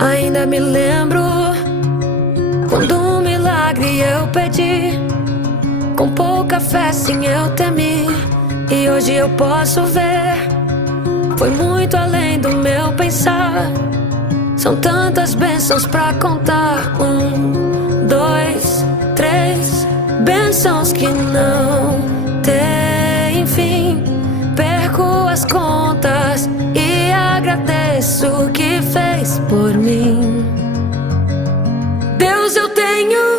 Ainda me lembro quando um milagre eu pedi, com pouca fé sim eu temi, e hoje eu posso ver, foi muito além do meu pensar. São tantas bênçãos pra contar. 1, 2, 3 bênçãos que não têm fim. Perco as contas e agradeço o que fez por mim.